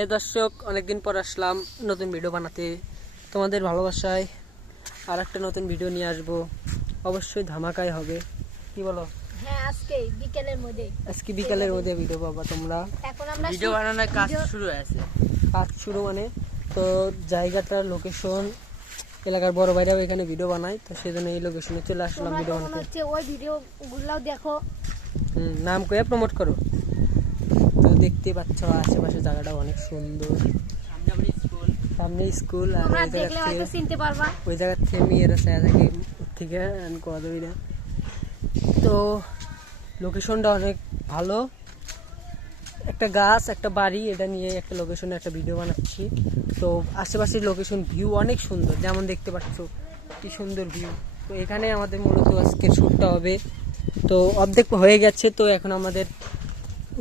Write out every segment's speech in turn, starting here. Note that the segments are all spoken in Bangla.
এই দর্শক, অনেকদিন পর আসলাম নতুন ভিডিও বানাতে। তোমাদের ভালোবাসায় আর একটা নতুন ভিডিও নিয়ে আসবো, অবশ্যই ধামাকাই হবে। কি বলো? হ্যাঁ, আজকে বিকেলের মধ্যে ভিডিও পাবা তোমরা। এখন আমরা ভিডিও বানানোর কাজ শুরু হয়েছে। কাজ শুরু মানে তো জায়গাটার লোকেশন, এলাকার বড় ভাইরাও এখানে ভিডিও বানায়, তো সেজন্য এই লোকেশনে চলে আসলাম ভিডিও বানাতে। হচ্ছে ওই ভিডিওগুলোও দেখো। নাম কয়ে প্রমোট করো। তো দেখতে পাচ্ছ আশেপাশে জায়গাটা অনেক সুন্দর। সামনে স্কুল আর তোমরা ওই জায়গা দেখলে হয়তো চিনতে পারবা। ওই জায়গার থেকে মেয়েরা ছায়া থাকে থেকে কোয়া দেবি না। তো লোকেশনটা অনেক ভালো, একটা গাছ একটা বাড়ি, এটা নিয়ে একটা লোকেশনে একটা ভিডিও বানাচ্ছি। তো আশেপাশের লোকেশন ভিউ অনেক সুন্দর, যেমন দেখতে পাচ্ছ কি সুন্দর ভিউ। তো এখানে আমাদের মূলত আজকে শ্যুটটা হবে। তো অর্ধেক হয়ে গেছে, তো এখন আমাদের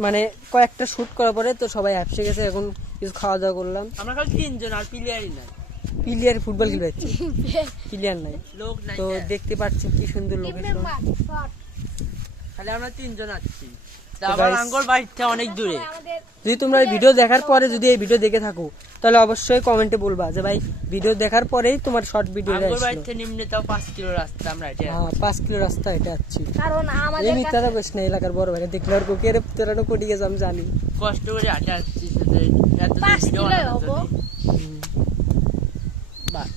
মানে কয়েকটা শ্যুট করার পরে তো সবাই অ্যাপসে গেছে, এখন কিছু খাওয়া দাওয়া করলাম। আমরা খালি তিনজন, আর প্লেয়ারই নাই। প্লেয়ার ফুটবল খেলে যাচ্ছে, প্লেয়ার নাই। লোক নাই, তো দেখতে পাচ্ছ কি সুন্দর লোকেশন। খালি আমরা তিনজন আছি। তো আবার guys, আঙ্গর বাড়িটা অনেক দূরে। যদি তোমরা এই ভিডিও দেখার পরে যদি এই ভিডিও দেখে থাকো, তাহলে অবশ্যই কমেন্টে বলবা যে ভাই ভিডিও দেখার পরেই তোমার শর্ট ভিডিও আঙ্গর বাড়িতে নিম্নে তাও 5 কিলো রাস্তা আমরা হেঁটে হ্যাঁ 5 কিলো রাস্তা এটা আছি। কারণ আমাদের এই মিটারা বেশ না, এলাকার বড় ভাই দেখলে আর কোকে রে তেরানো কোটি গেছে আমি জানি। কষ্ট করে হেঁটে আসছি, এত 5 ভিডিও কিলো বানানোর হবো। জন্য। বাত